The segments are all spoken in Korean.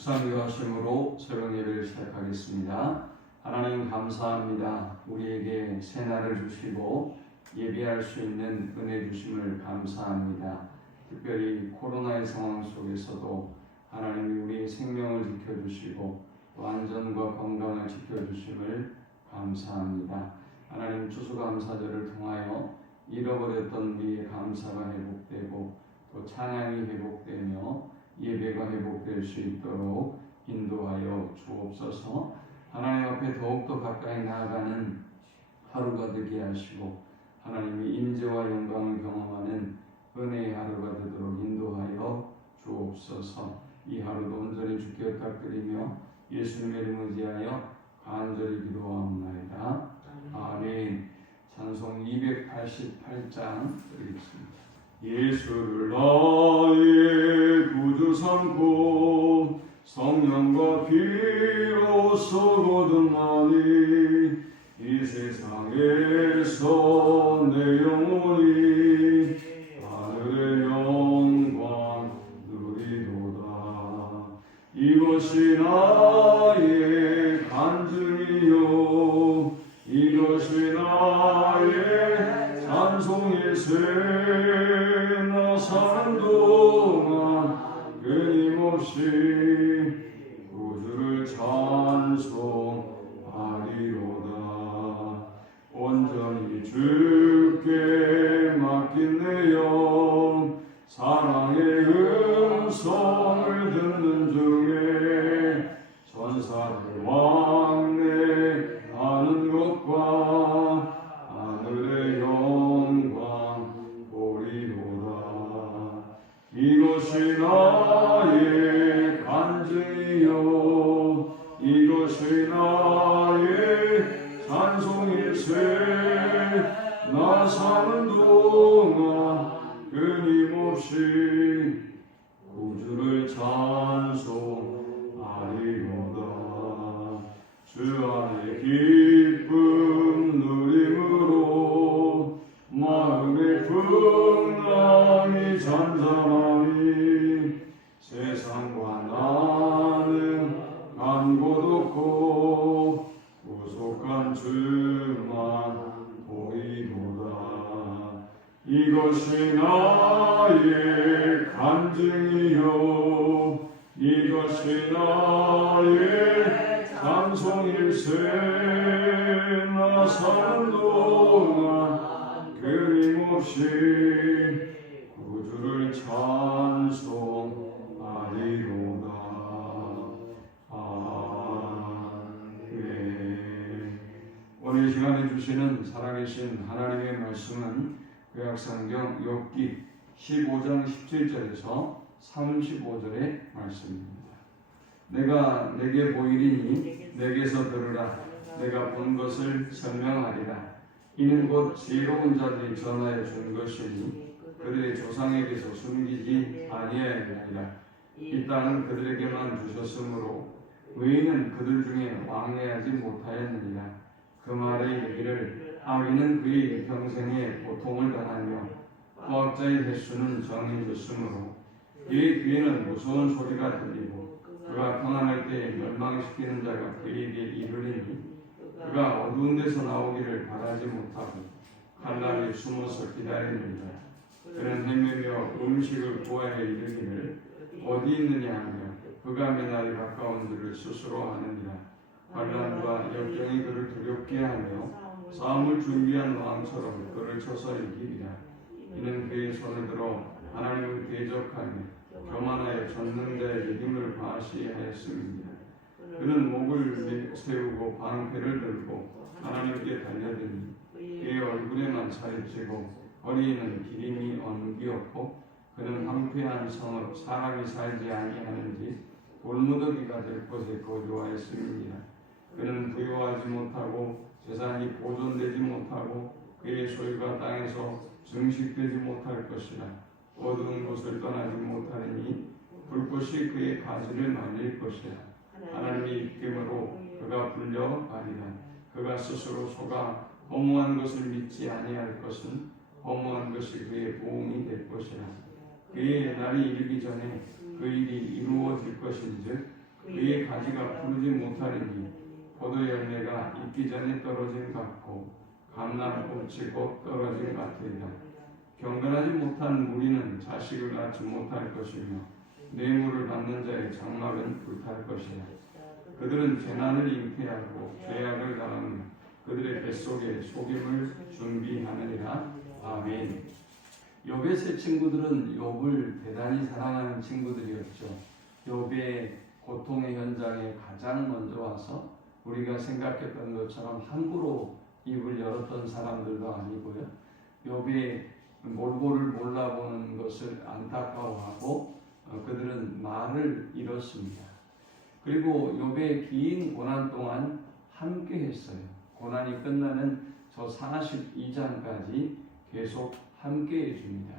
묵상기도하심으로 새로운 예배를 시작하겠습니다. 하나님 감사합니다. 우리에게 새날을 주시고 예배할 수 있는 은혜 주심을 감사합니다. 특별히 코로나의 상황 속에서도 하나님이 우리의 생명을 지켜주시고 또 안전과 건강을 지켜주심을 감사합니다. 하나님 추수감사절을 통하여 잃어버렸던 우리의 감사가 회복되고 또 찬양이 회복되며 예배가 회복될 수 있도록 인도하여 주옵소서. 하나님 앞에 더욱더 가까이 나아가는 하루가 되게 하시고 하나님의 임재와 영광을 경험하는 은혜의 하루가 되도록 인도하여 주옵소서. 이 하루도 온전히 주께 부탁드리며 예수님의 이름을 의지하여 간절히 기도하옵나이다. 아멘. 찬송 288장 드리겠습니다. 예수를 나의 구주 삼고 성령과 피로써 거듭나니 이 세상에서 내 영혼이 하늘의 영광 누리도다. 이것이 나의 간증이요 이것이 나의 찬송일세. 나 사는 동안 끊임없이 구주를 찬송하리로다. 온전히 주께 맡긴 내 영 사랑의 음성을 듣는 중에 천사들 왕래하는 것과 하늘의 영광 보리로다. 이것이 나의 간증이요 이것이 나의 찬송일세. 나 사는 동안 끊임없이 구주를 찬송하리로다. 주 안에 기쁨 누림으로 마음의 풍랑이 잔잔하니 세상과 나는 간 곳 없고 구속한 주만 보이도다. 이것이 나의 간증이요 이것이 나의 찬송일세. 나 사는 동안 끊임없이 구주를 찬송하리로다. 아멘. 오늘 이 시간에 주시는 살아계신 하나님의 말씀은 구약성경 욥기 15장 17절에서 35절의 말씀입니다. 내가 내게 보이리니 내게서 들으라. 내가 본 것을 설명하리라. 이는 곧 지혜로운 자들이 전하여 준 것이니 그들의 조상에게서 숨기지 아니하였느니라. 이 땅은 그들에게만 주셨으므로 의인은 그들 중에 왕래하지 못하였느니라. 그 말에 이르기를 악인은 그의 평생에 고통을 당하며 포악자의 횟수는 정해졌으므로 그의 귀에는 무서운 소리가 들리고 그가 평안할 때에 멸망시키는 자가 그에게 이르리니 그가 어두운 데서 나오기를 바라지 못하고 칼날에 숨어서 기다리느니라. 그는 헤매며 음식을 구하여 이르기를 어디 있느냐 하며 그가 매날이 가까운 줄을 스스로 아느니라. 환난과 역경이 그를 두렵게 하며 싸움을 준비한 왕처럼 그를 쳐서 이기리라. 이는 그의 손을 들어 하나님을 대적하며 교만하여 전능자에게 힘을 과시하였음이니라. 그는 목을 세우고 방패를 들고 하나님께 달려드니 그의 얼굴에만 살이 찌고 허리에는 기름이 엉기었고 그는 황폐한 성읍 사람이 살지 아니하는지 돌무더기가 될 곳에 거주하였음이니라. 그는 부유하지 못하고 재산이 보존되지 못하고 그의 소유가 땅에서 증식되지 못할 것이라. 어두운 곳을 떠나지 못하리니 불꽃이 그의 가지를 말릴 것이라. 하나님의 입김으로 그가 불려가리라. 그가 스스로 속아 허무한 것을 믿지 아니할 것은 허무한 것이 그의 보응이 될 것이라. 그의 날이 이르기 전에 그 일이 이루어질 것인즉 그의 가지가 푸르지 못하리니 포도 열매가 익기 전에 떨어진 같고 감람꽃이 곧 떨어진 같으리라. 경건하지 못한 무리는 자식을 낳지 못할 것이며 뇌물을 받는 자의 장막은 불탈 것이라. 그들은 재난을 잉태하고 죄악을 당하며 그들의 뱃속에 속임을 준비하느니라. 아멘. 욥의 세 친구들은 욥을 대단히 사랑하는 친구들이었죠. 욥의 고통의 현장에 가장 먼저 와서 우리가 생각했던 것처럼 함부로 입을 열었던 사람들도 아니고요. 욥의 몰골을 몰라보는 것을 안타까워하고 그들은 말을 잃었습니다. 그리고 욥의 긴 고난 동안 함께 했어요. 고난이 끝나는 저 42장까지 계속 함께 해줍니다.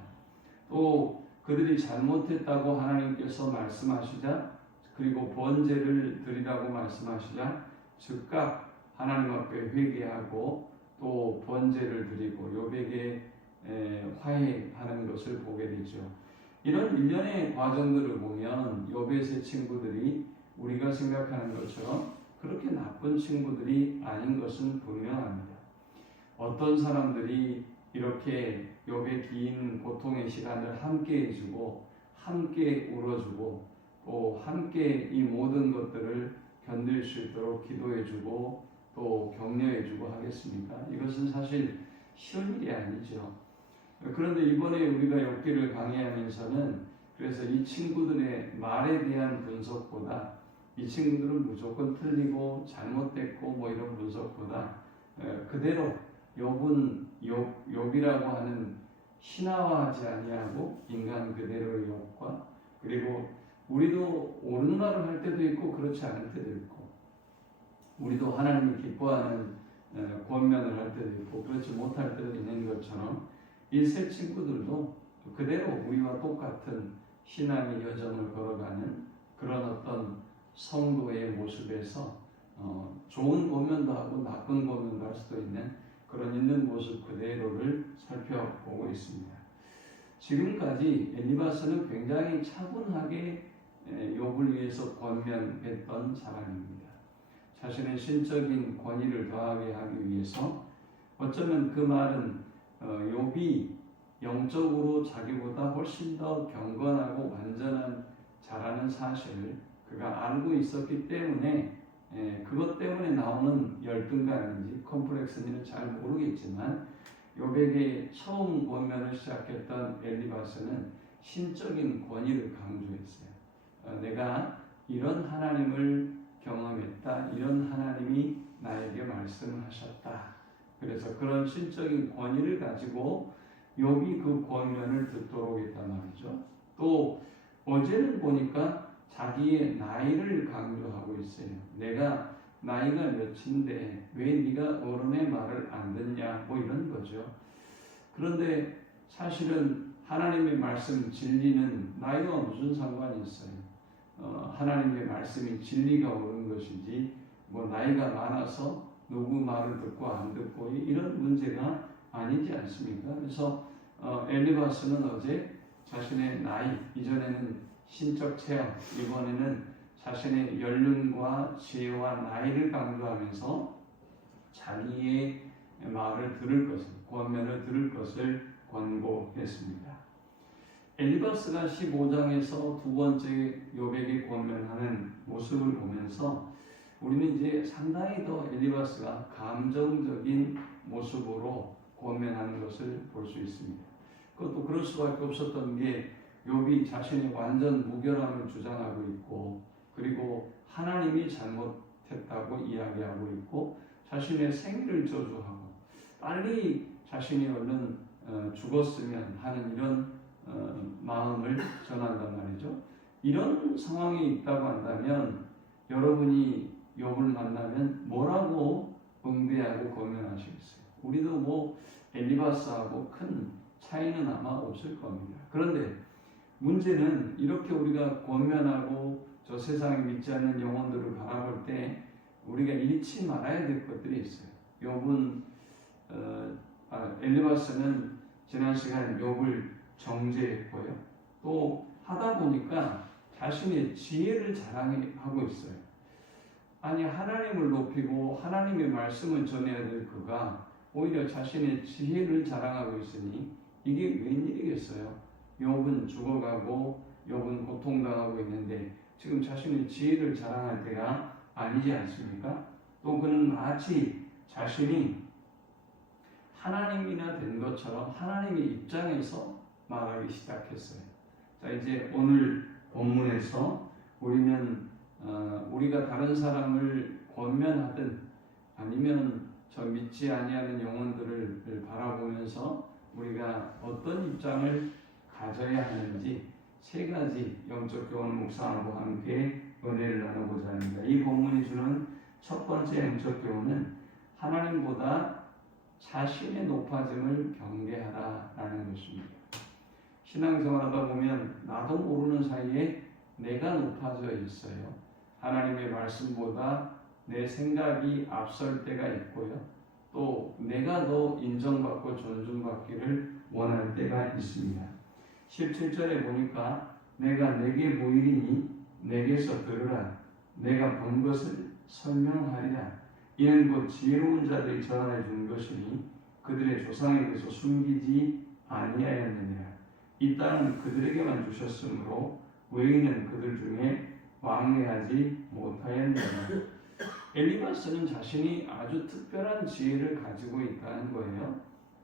또 그들이 잘못했다고 하나님께서 말씀하시자, 그리고 번제를 드리라고 말씀하시자 즉각 하나님 앞에 회개하고 또 번제를 드리고 욥에게 화해하는 것을 보게 되죠. 이런 일련의 과정들을 보면 욥의 세 친구들이 우리가 생각하는 것처럼 그렇게 나쁜 친구들이 아닌 것은 분명합니다. 어떤 사람들이 이렇게 욥의 긴 고통의 시간을 함께 해주고 함께 울어주고 또 함께 이 모든 것들을 견딜 수 있도록 기도해주고 또 격려해주고 하겠습니까? 이것은 사실 쉬운 일이 아니죠. 그런데 이번에 우리가 욥기를 강의하면서는 그래서 이 친구들의 말에 대한 분석보다 이 친구들은 무조건 틀리고 잘못됐고 뭐 이런 분석보다 그대로 욥이라고 하는 신화화하지 아니하고 인간 그대로의 욥과 그리고 우리도 옳은 말을 할 때도 있고 그렇지 않을 때도 있고 우리도 하나님이 기뻐하는 권면을 할 때도 있고 그렇지 못할 때도 있는 것처럼 이 세 친구들도 그대로 우리와 똑같은 신앙의 여정을 걸어가는 그런 어떤 성도의 모습에서 좋은 권면도 하고 나쁜 권면도 할 수도 있는 그런 있는 모습 그대로를 살펴보고 있습니다. 지금까지 엘리바스는 굉장히 차분하게 욥을 위해서 권면했던 사람입니다. 자신의 신적인 권위를 더하게 하기 위해서 어쩌면 그 말은 욥이 영적으로 자기보다 훨씬 더 경건하고 완전한 자라는 사실을 그가 알고 있었기 때문에 그것 때문에 나오는 열등감인지 컴플렉스인지는 잘 모르겠지만 욥에게 처음 권면을 시작했던 엘리바스는 신적인 권위를 강조했어요. 내가 이런 하나님을 경험했다. 이런 하나님이 나에게 말씀하셨다. 그래서 그런 신적인 권위를 가지고 욥이 그 권면을 듣도록 했단 말이죠. 또 어제는 보니까 자기의 나이를 강조하고 있어요. 내가 나이가 몇인데 왜 네가 어른의 말을 안 듣냐 뭐 이런 거죠. 그런데 사실은 하나님의 말씀 진리는 나이가 무슨 상관이 있어요. 하나님의 말씀이 진리가 옳은 것이지 뭐 나이가 많아서 누구 말을 듣고 안 듣고 이런 문제가 아니지 않습니까? 그래서 엘리바스는 어제 자신의 나이, 이전에는 신적 체험, 이번에는 자신의 연륜과 지혜와 나이를 강조하면서 자기의 말을 들을 것을, 권면을 들을 것을 권고했습니다. 엘리바스가 15장에서 두 번째 욥에게 권면하는 모습을 보면서 우리는 이제 상당히 더 엘리바스가 감정적인 모습으로 권면하는 것을 볼 수 있습니다. 그것도 그럴 수밖에 없었던 게 욥이 자신의 완전 무결함을 주장하고 있고 그리고 하나님이 잘못했다고 이야기하고 있고 자신의 생일을 저주하고 빨리 자신이 얼른 죽었으면 하는 이런 마음을 전한단 말이죠. 이런 상황이 있다고 한다면 여러분이 욥을 만나면 뭐라고 응대하고 권면하시겠어요? 우리도 뭐 엘리바스하고 큰 차이는 아마 없을 겁니다. 그런데 문제는 이렇게 우리가 권면하고 저 세상에 믿지 않는 영혼들을 바라볼 때 우리가 잃지 말아야 될 것들이 있어요. 욥은 엘리바스는 지난 시간에 욥을 정죄했고요. 또 하다 보니까 자신의 지혜를 자랑하고 있어요. 아니 하나님을 높이고 하나님의 말씀을 전해야 될 그가 오히려 자신의 지혜를 자랑하고 있으니 이게 웬일이겠어요? 욥은 죽어가고 욥은 고통당하고 있는데 지금 자신의 지혜를 자랑할 때가 아니지 않습니까? 또 그는 마치 자신이 하나님이나 된 것처럼 하나님의 입장에서 말하기 시작했어요. 자, 이제 오늘 본문에서 우리가 다른 사람을 권면하든 아니면 저 믿지 아니하는 영혼들을 바라보면서 우리가 어떤 입장을 가져야 하는지 세 가지 영적 교훈을 묵상하고 함께 은혜를 나누고자 합니다. 이 본문이 주는 첫 번째 영적 교훈은 하나님보다 자신의 높아짐을 경계하라라는 것입니다. 신앙생활하다 보면 나도 모르는 사이에 내가 높아져 있어요. 하나님의 말씀보다 내 생각이 앞설 때가 있고요. 또 내가 더 인정받고 존중받기를 원할 때가 있습니다. 17절에 보니까 내가 내게 보이리니 내게서 들으라. 내가 본 것을 설명하리라. 이는 곧 지혜로운 자들이 전하여 준 것이니 그들의 조상에게서 숨기지 아니하였느니라. 이 땅은 그들에게만 주셨으므로 외인은 그들 중에 왕래하지 못하였느니라. 엘리바스는 자신이 아주 특별한 지혜를 가지고 있다는 거예요.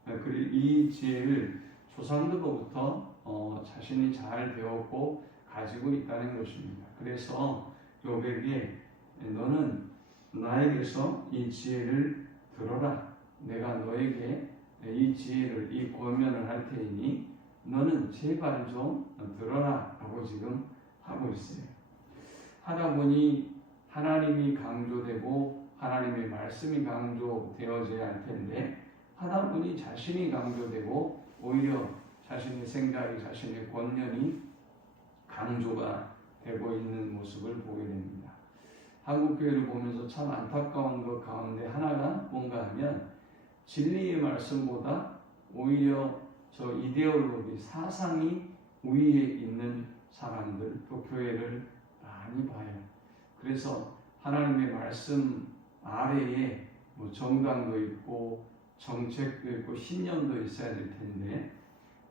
그리고 이 지혜를 조상들로부터 자신이 잘 배웠고 가지고 있다는 것입니다. 그래서 욥에게 너는 나에게서 이 지혜를 들어라. 내가 너에게 이 지혜를 이 권면을 할 테니 너는 제발 좀 들어라 라고 지금 하고 있어요. 하다 보니 하나님이 강조되고 하나님의 말씀이 강조되어져야 할 텐데 하다 보니 자신이 강조되고 오히려 자신의 생각이 자신의 권면이 강조가 되고 있는 모습을 보게 됩니다. 한국교회를 보면서 참 안타까운 것 가운데 하나가 뭔가 하면 진리의 말씀보다 오히려 저 이데올로기 사상이 위에 있는 사람들 또 교회를 많이 봐요. 그래서 하나님의 말씀 아래에 뭐 정당도 있고 정책도 있고 신념도 있어야 될 텐데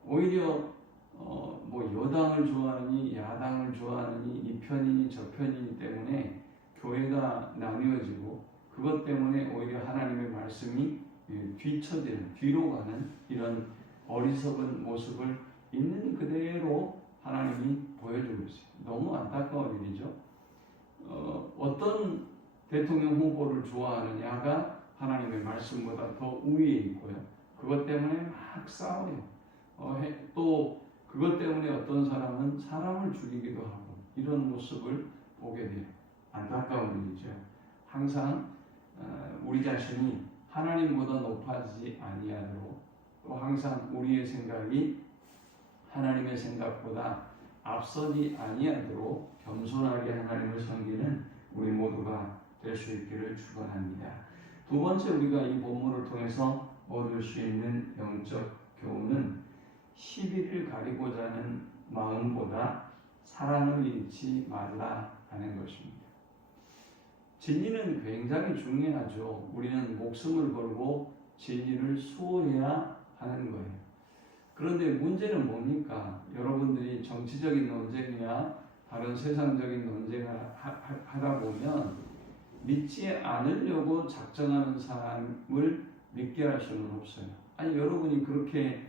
오히려 뭐 여당을 좋아하니 야당을 좋아하니 이 편이니 저 편이니 때문에 교회가 나뉘어지고 그것 때문에 오히려 하나님의 말씀이 뒤처지는 뒤로 가는 이런 어리석은 모습을 있는 그대로 하나님이 보여주고 있어요. 너무 안타까운 일이죠. 어떤 대통령 후보를 좋아하느냐가 하나님의 말씀보다 더 위에 있고요. 그것 때문에 막 싸워요. 또 그것 때문에 어떤 사람은 사람을 죽이기도 하고 이런 모습을 보게 돼요. 안타까운 일이죠. 항상 우리 자신이 하나님보다 높아지지 아니하도록 또 항상 우리의 생각이 하나님의 생각보다 앞서지 아니하도록 겸손하게 하나님을 섬기는 우리 모두가 될 수 있기를 축원합니다. 두 번째 우리가 이 본문을 통해서 얻을 수 있는 영적 교훈은 시비를 가리고자 하는 마음보다 사랑을 잃지 말라 하는 것입니다. 진리는 굉장히 중요하죠. 우리는 목숨을 걸고 진리를 수호해야 하는 거예요. 그런데 문제는 뭡니까? 여러분들이 정치적인 논쟁이나 다른 세상적인 논쟁을 하다 보면 믿지 않으려고 작정하는 사람을 믿게 할 수는 없어요. 아니 여러분이 그렇게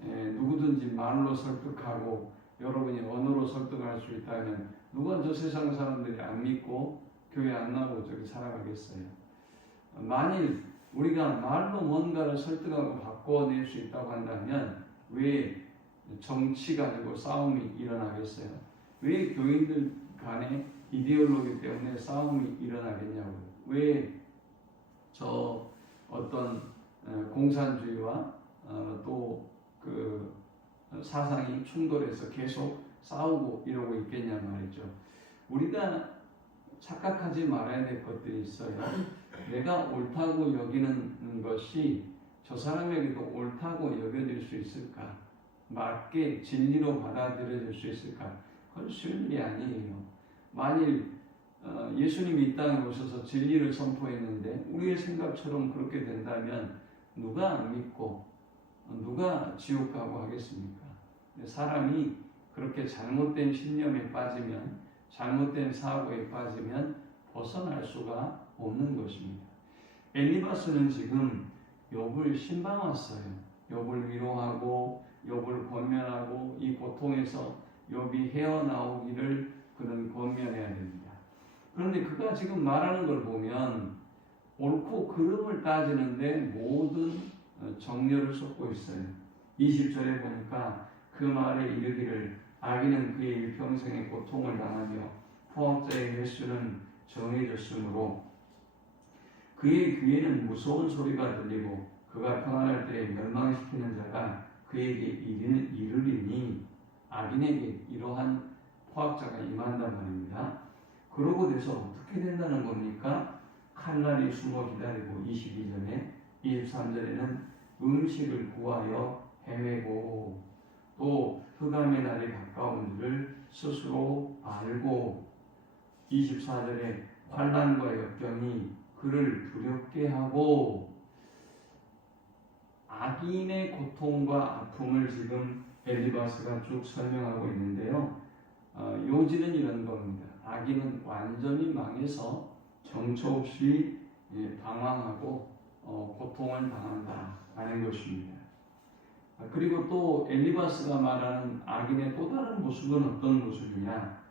누구든지 말로 설득하고 여러분이 언어로 설득할 수 있다면 누가 저 세상 사람들이 안 믿고 교회 안 나오고 저기 살아가겠어요? 만일 우리가 말로 뭔가를 설득하고 바꿔낼 수 있다고 한다면 왜 정치 가지고 싸움이 일어나겠어요? 왜 교인들 간에 이데올로기 때문에 싸움이 일어나겠냐고요? 왜 저 어떤 공산주의와 또 그 사상이 충돌해서 계속 싸우고 이러고 있겠냐 말이죠. 우리가 착각하지 말아야 될 것들이 있어요. 내가 옳다고 여기는 것이 저 사람에게도 옳다고 여겨질 수 있을까? 맞게 진리로 받아들여질 수 있을까? 그건 쉬운 일이 아니에요. 만일 예수님이 이 땅에 오셔서 진리를 선포했는데 우리의 생각처럼 그렇게 된다면 누가 안 믿고 누가 지옥 가고 하겠습니까? 사람이 그렇게 잘못된 신념에 빠지면, 잘못된 사고에 빠지면 벗어날 수가 없는 것입니다. 엘리바스는 지금 욥을 신방왔어요. 욥을 위로하고 욥을 권면하고 이 고통에서 욥이 헤어나오기를 그는 권면해야 됩니다. 그런데 그가 지금 말하는 걸 보면 옳고 그름을 따지는데 모든 정렬을 쏟고 있어요. 20절에 보니까 그 말에 이르기를 악인은 그의 일평생의 고통을 당하며 포악자의 횟수는 정해졌으므로 그의 귀에는 무서운 소리가 들리고 그가 평안할 때에 멸망시키는 자가 그에게 이르리니 악인에게 이러한 포악자가 임한단 말입니다. 그러고 돼서 어떻게 된다는 겁니까? 칼날이 숨어 기다리고 22절에 23절에는 음식을 구하여 헤매고 또 흑암의 날이 가까운 줄을 스스로 알고 24절에 환난과 역경이 그를 두렵게 하고 악인의 고통과 아픔을 지금 엘리바스가 쭉 설명하고 있는데요. 요지는 이런 겁니다. 악인은 완전히 망해서 정처 없이 방황하고 고통을 당한다 하는 것입니다. 그리고 또 엘리바스가 말하는 악인의 또 다른 모습은 어떤 모습이냐?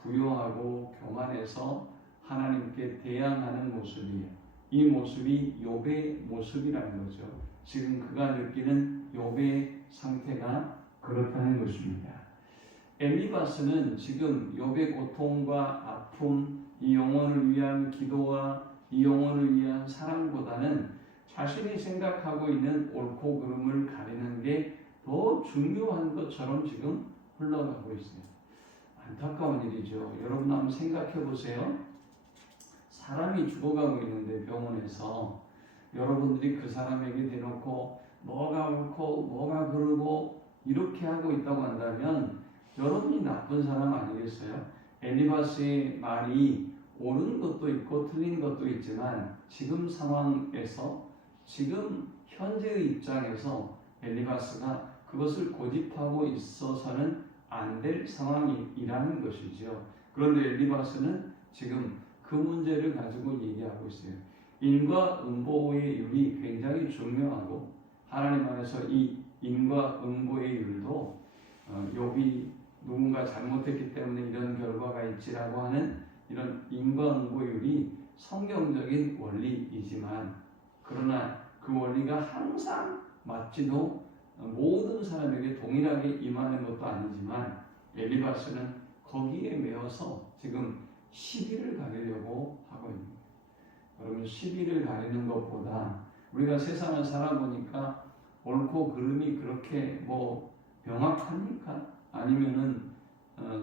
부요하고 교만해서 하나님께 대항하는 모습이에요. 이 모습이 욥의 모습이라는 거죠. 지금 그가 느끼는 욥의 상태가 그렇다는 것입니다. 엘리바스는 지금 욥의 고통과 아픔, 이 영혼을 위한 기도와 이 영혼을 위한 사랑보다는 자신이 생각하고 있는 옳고 그름을 가리는 게 더 중요한 것처럼 지금 흘러가고 있어요. 안타까운 일이죠. 여러분 한번 생각해 보세요. 사람이 죽어가고 있는데 병원에서 여러분들이 그 사람에게 대놓고 뭐가 옳고 뭐가 그르고 이렇게 하고 있다고 한다면 여러분이 나쁜 사람 아니겠어요? 엘리바스의 말이 옳은 것도 있고 틀린 것도 있지만 지금 상황에서 지금 현재의 입장에서 엘리바스가 그것을 고집하고 있어서는 안 될 상황이라는 것이죠. 그런데 엘리바스는 지금 그 문제를 가지고 얘기하고 있어요. 인과 응보의 율이 굉장히 중요하고 하나님 안에서 이 인과 응보의 율도 욥이 누군가 잘못했기 때문에 이런 결과가 있지라고 하는 이런 인과 응보율이 성경적인 원리이지만 그러나 그 원리가 항상 맞지도 모든 사람에게 동일하게 임하는 것도 아니지만 엘리바스는 거기에 매여서 지금 시비를 가리려고 하고 있는 거예요. 여러분 시비를 가리는 것보다 우리가 세상을 살아보니까 옳고 그름이 그렇게 명확합니까? 아니면은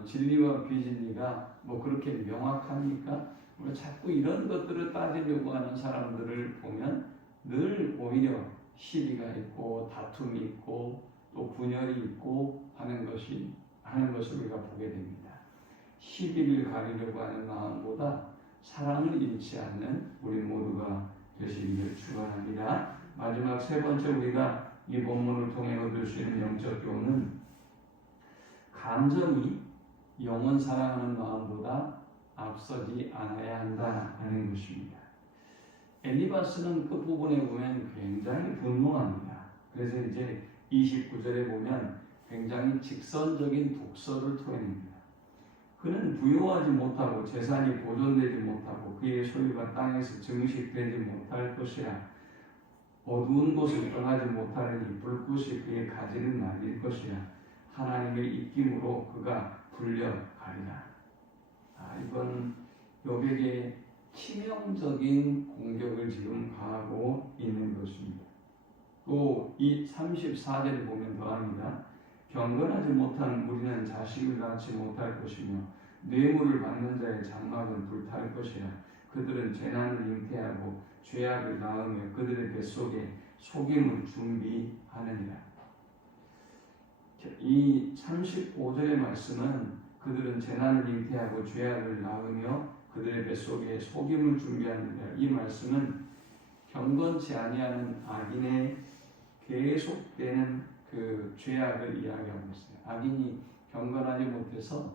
진리와 비진리가 그렇게 명확합니까? 우리가 자꾸 이런 것들을 따지려고 하는 사람들을 보면 늘 오히려 시비가 있고 다툼이 있고 또 분열이 있고 하는 것을 우리가 보게 됩니다. 시비를 가리려고 하는 마음보다 사랑을 잃지 않는 우리 모두가 되시기를 축원합니다. 마지막 세 번째 우리가 이 본문을 통해 얻을 수 있는 영적 교훈은 감정이 영원 사랑하는 마음보다 앞서지 않아야 한다 하는 것입니다. 엘리바스는 그 부분에 보면 굉장히 분노합니다. 그래서 이제 29절에 보면 굉장히 직선적인 독서를 토해냅니다. 그는 부요하지 못하고 재산이 보존되지 못하고 그의 소유가 땅에서 증식되지 못할 것이라 어두운 곳을 떠나지 못하려니 불꽃이 그의 가지를 날릴 것이라 하나님의 입김으로 그가 불려가리라. 이건 욥에게 치명적인 공격을 지금 가하고 있는 것입니다. 또 이 34절을 보면 더합니다. 경건하지 못한 무리는 자식을 낳지 못할 것이며 뇌물을 받는 자의 장막은 불탈 것이라. 그들은 재난을 잉태하고 죄악을 낳으며 그들의 뱃속에 속임을 준비하느니라. 이 35절의 말씀은 그들은 재난을 잉태하고 죄악을 낳으며 그들의 뱃속에 속임을 준비하느니라. 이 말씀은 경건치 아니하는 악인의 계속되는 그 죄악을 이야기하고 있어요. 악인이 경건하지 못해서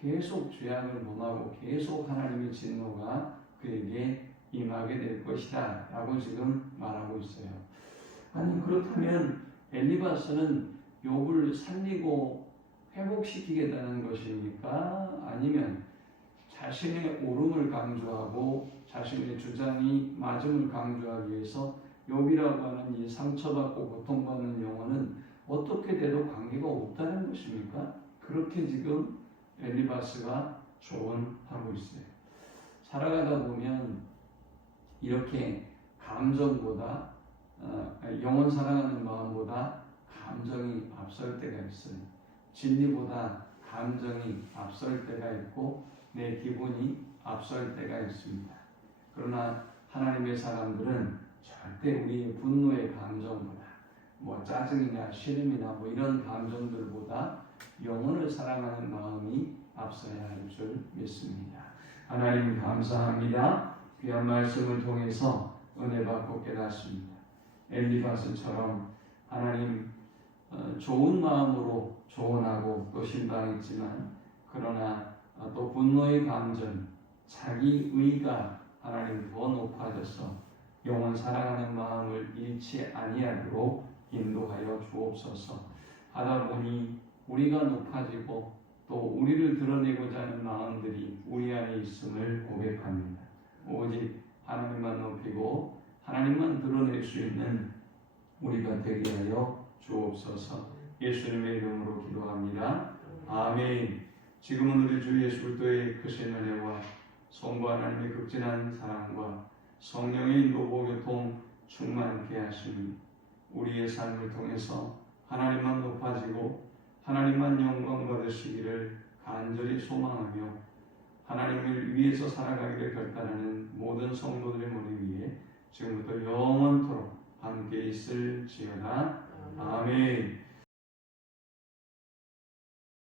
계속 죄악을 범하고 계속 하나님의 진노가 그에게 임하게 될 것이다 라고 지금 말하고 있어요. 아니 그렇다면 엘리바스는 욥을 살리고 회복시키겠다는 것입니까? 아니면 자신의 옳음을 강조하고 자신의 주장이 맞음을 강조하기 위해서 욥이라고 하는 이 상처받고 고통받는 영혼은 어떻게 돼도 관계가 없다는 것입니까? 그렇게 지금 엘리바스가 조언하고 있어요. 살아가다 보면 이렇게 감정보다 영혼 사랑하는 마음보다 감정이 앞설 때가 있어요. 진리보다 감정이 앞설 때가 있고 내 기분이 앞설 때가 있습니다. 그러나 하나님의 사람들은 절대 우리의 분노의 감정보다 짜증이나 싫음이나 이런 감정들보다 영혼을 사랑하는 마음이 앞서야 할 줄 믿습니다. 하나님 감사합니다. 귀한 말씀을 통해서 은혜 받고 깨닫습니다. 엘리바스처럼 하나님 좋은 마음으로 조언하고 또 신방했지만 그러나 또 분노의 감정, 자기 의가 하나님 더 높아져서 영원 사랑하는 마음을 잃지 아니하도록 인도하여 주옵소서. 하다 보니 우리가 높아지고 또 우리를 드러내고자 하는 마음들이 우리 안에 있음을 고백합니다. 오직 하나님만 높이고 하나님만 드러낼 수 있는 우리가 되게 하여 주옵소서. 예수님의 이름으로 기도합니다. 아멘. 지금은 우리 주 예수 그리스도의 크신 은혜와 성부 하나님의 극진한 사랑과 성령의 인도보 교통 충만케 하시니 우리의 삶을 통해서 하나님만 높아지고 하나님만 영광 받으시기를 간절히 소망하며 하나님을 위해서 살아가기를 결단하는 모든 성도들의 머리 위에 지금부터 영원토록 함께 있을지어다. 아멘.